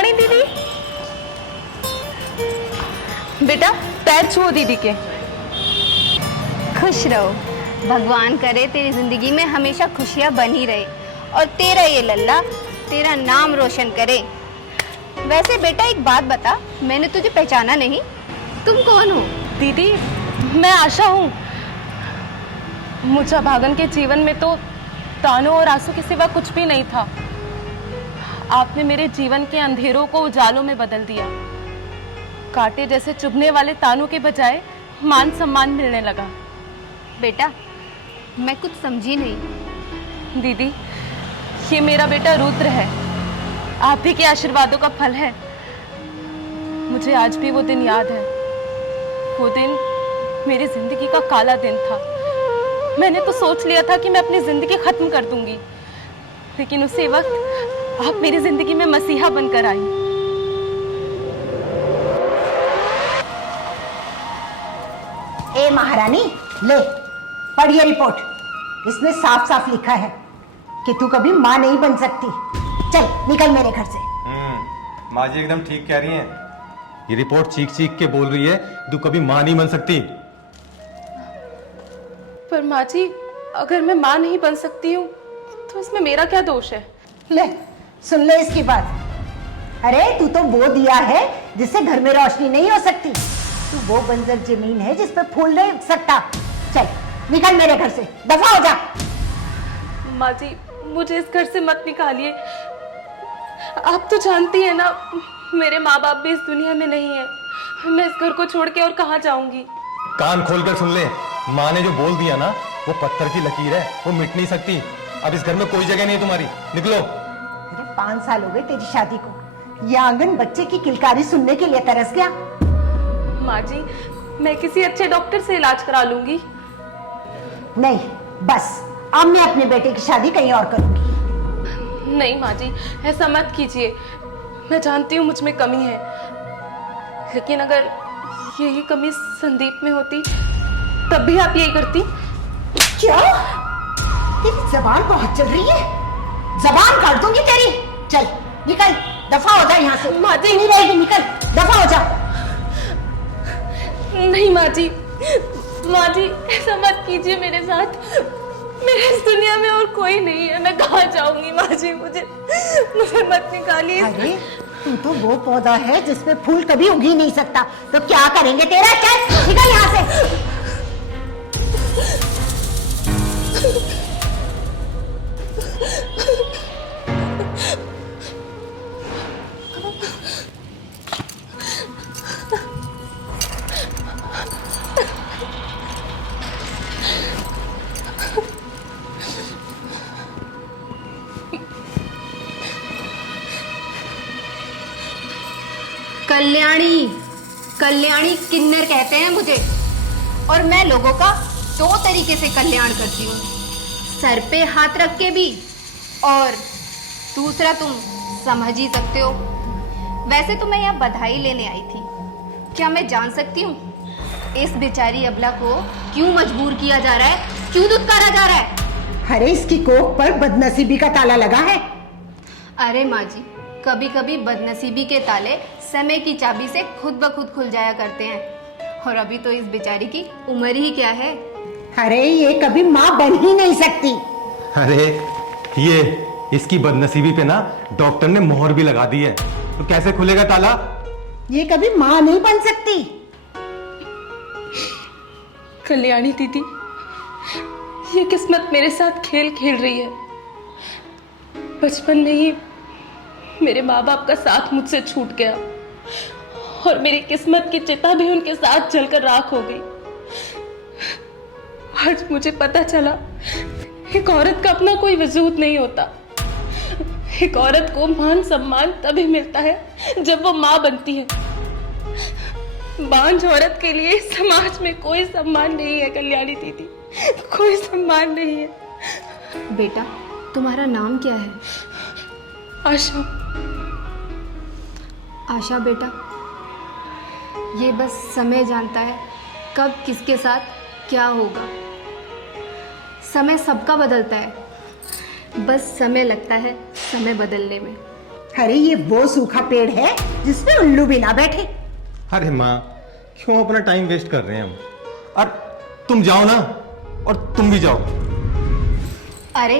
कल्याणी दीदी, बेटा पैर छुओ दीदी के। खुश रहो, भगवान करे तेरी जिंदगी में हमेशा खुशियां बनी रहे और तेरा ये लल्ला तेरा नाम रोशन करे। वैसे बेटा एक बात बता, मैंने तुझे पहचाना नहीं, तुम कौन हो? दीदी मैं आशा हूँ। मुझे भागन के जीवन में तो तानों और आंसू के सिवा कुछ भी नहीं था। आपने मेरे जीवन के अंधेरों को उजालों में बदल दिया। कांटे जैसे चुभने वाले तानों के बजाय मान सम्मान मिलने लगा। बेटा मैं कुछ समझी नहीं। दीदी ये मेरा बेटा रुद्र है, आप ही के आशीर्वादों का फल है। मुझे आज भी वो दिन याद है। वो दिन मेरी जिंदगी का काला दिन था। मैंने तो सोच लिया था कि मैं अपनी जिंदगी खत्म कर दूंगी, लेकिन उसी वक्त आप मेरी जिंदगी में मसीहा बनकर आई। ए महारानी, ले पढ़ ये रिपोर्ट। इसमें साफ साफ लिखा है कि तू कभी माँ नहीं बन सकती। चल निकल मेरे घर से। माँ जी एकदम ठीक कह रही हैं। ये रिपोर्ट चीख चीख के बोल रही है तू कभी माँ नहीं बन सकती। पर माँ जी अगर मैं माँ नहीं बन सकती हूँ तो इसमें मेरा क्या दोष है? ले सुन ले इसकी बात। अरे तू तो वो दिया है जिससे घर में रोशनी नहीं हो सकती। तू वो बंजर जमीन है जिस पे फूल नहीं उग सकता। चल निकल मेरे घर से, दफा हो जा। माँ जी मुझे इस घर से मत निकालिए। आप तो जानती है ना मेरे माँ बाप भी इस दुनिया में नहीं है। मैं इस घर को छोड़ के और कहाँ जाऊंगी? कान खोलकर सुन ले, माँ ने जो बोल दिया ना वो पत्थर की लकीर है, वो मिट नहीं सकती। अब इस घर में कोई जगह नहीं है तुम्हारी, निकलो। अरे 5 साल हो गए तेरी शादी को, ये आंगन बच्चे की किलकारी सुनने के लिए तरस गया। माँ जी मैं किसी अच्छे डॉक्टर से इलाज करा लूंगी। नहीं बस, अब मैं अपने बेटे की शादी कहीं और करूंगी। नहीं माँ जी ऐसा मत कीजिए। मैं जानती हूँ मुझ में कमी है, लेकिन अगर यही कमी संदीप में होती तब भी आप यही करती। क्या? तेरी जबान बहुत चल रही है, जबान काट दूंगी तेरी। चल निकल, दफा हो जा यहाँ से। माँ जी नहीं रहेगी, निकल, दफा हो जा। नहीं माँ जी, माँ जी ऐसा मत कीजिए मेरे साथ। मेरे इस दुनिया में और कोई नहीं है, मैं कहाँ जाऊंगी? माँ जी मुझे मत निकालिए। अरे तू तो वो पौधा है जिसमें फूल कभी उग ही नहीं सकता, तो क्या करेंगे तेरा? चल निकल यहाँ से। कल्याणी, कल्याणी किन्नर कहते हैं मुझे, और मैं लोगों का 2 तरीके से कल्याण करती हूँ, सर पे हाथ रख के भी, और दूसरा तुम समझ ही सकते हो। वैसे तो मैं यहाँ बधाई लेने आई थी। क्या मैं जान सकती हूँ इस बेचारी अबला को क्यों मजबूर किया जा रहा है, क्यों दुत्कारा जा रहा है? अरे इसकी कोख पर बदनसीबी का ताला लगा है। अरे माँ जी, कभी कभी बदनसीबी के ताले समय की चाबी से खुद ब खुद खुल जाया करते हैं, और अभी तो इस बेचारी की उम्र ही क्या है। अरे ये कभी माँ बन ही नहीं सकती। अरे ये इसकी बदनसीबी पे ना डॉक्टर ने मोहर भी लगा दी है, तो कैसे खुलेगा ताला? ये कभी माँ नहीं बन सकती। कल्याणी दीदी ये किस्मत मेरे साथ खेल खेल रही है। बचपन में ही मेरे माँ बाप का साथ मुझसे छूट गया और मेरी किस्मत की चिता भी उनके साथ जलकर राख हो गई। आज मुझे पता चला एक औरत का अपना कोई वजूद नहीं होता। एक औरत को मान सम्मान तभी मिलता है जब वो माँ बनती है। बांझ औरत के लिए समाज में कोई सम्मान नहीं है कल्याणी दीदी, कोई सम्मान नहीं है। बेटा तुम्हारा नाम क्या है? आशा। आशा बेटा, ये बस समय जानता है कब किसके साथ क्या होगा। समय सबका बदलता है, बस समय लगता है समय बदलने में। अरे ये वो सूखा पेड़ है जिसपे उल्लू भी ना बैठे। अरे माँ, क्यों अपना टाइम वेस्ट कर रहे हैं हम? और तुम जाओ ना, और तुम भी जाओ। अरे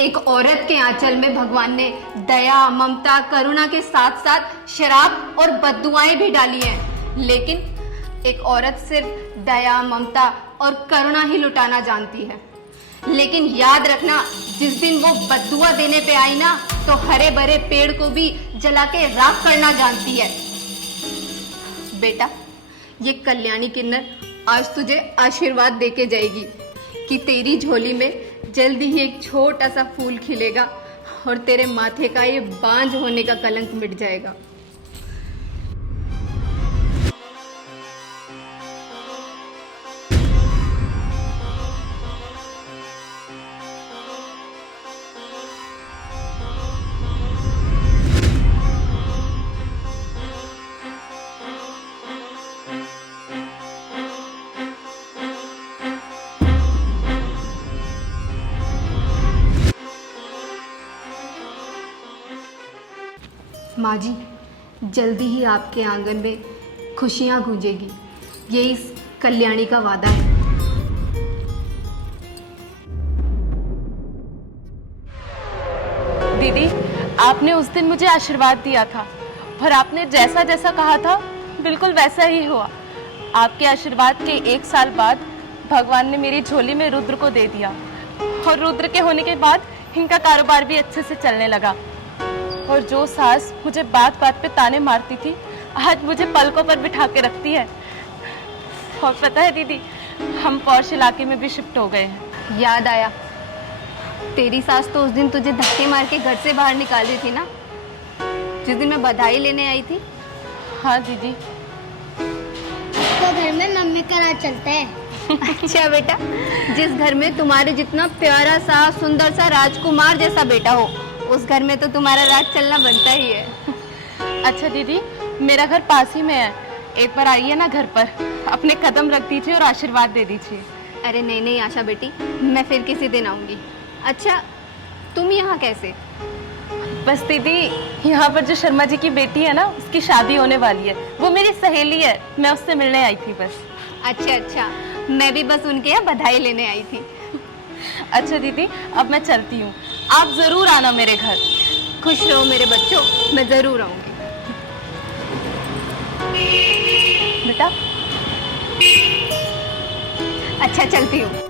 एक औरत के आंचल में भगवान ने दया, ममता, करुणा के साथ साथ शराब और बद्दुआएं भी डाली हैं, लेकिन एक औरत सिर्फ दया, ममता और करुणा ही लुटाना जानती है। लेकिन याद रखना, जिस दिन वो बद्दुआ देने पे आई ना, तो हरे भरे पेड़ को भी जला के राख करना जानती है। बेटा, ये कल्याणी किन्नर आज तुझे आशीर्वाद देके जाएगी कि तेरी झोली में जल्दी ही एक छोटा सा फूल खिलेगा और तेरे माथे का ये बांझ होने का कलंक मिट जाएगा। माँ जी, जल्दी ही आपके आंगन में खुशियाँ गूंजेगी, ये इस कल्याणी का वादा है। दीदी, आपने उस दिन मुझे आशीर्वाद दिया था और आपने जैसा जैसा कहा था बिल्कुल वैसा ही हुआ। आपके आशीर्वाद के 1 साल बाद भगवान ने मेरी झोली में रुद्र को दे दिया और रुद्र के होने के बाद इनका कारोबार भी अच्छे से चलने लगा। और जो सास मुझे बात बात पे ताने मारती थी, आज मुझे पलकों पर बिठा के रखती है। और पता है दीदी, हम पौष इलाके में भी शिफ्ट हो गए हैं। याद आया, तेरी सास तो उस दिन तुझे धक्के मार के घर से बाहर निकाल दी थी ना, जिस दिन मैं बधाई लेने आई थी। हाँ दीदी। तो घर में मम्मी का राज चलता है। अच्छा बेटा, जिस घर में तुम्हारे जितना प्यारा सा, सुंदर सा राजकुमार जैसा बेटा हो, उस घर में तो तुम्हारा राज चलना बनता ही है। अच्छा दीदी, मेरा घर पास ही में है, एक बार आइए ना घर पर, अपने कदम रख दीजिए और आशीर्वाद दे दीजिए। अरे नहीं नहीं आशा बेटी, मैं फिर किसी दिन आऊंगी। अच्छा, तुम यहाँ कैसे? बस दीदी, यहाँ पर जो शर्मा जी की बेटी है ना, उसकी शादी होने वाली है, वो मेरी सहेली है, मैं उससे मिलने आई थी बस। अच्छा अच्छा, मैं भी बस उनके यहाँ बधाई लेने आई थी। अच्छा दीदी, अब मैं चलती हूँ, आप जरूर आना मेरे घर। खुश रहो मेरे बच्चों, मैं जरूर आऊंगी। बेटा, अच्छा, चलती हूँ।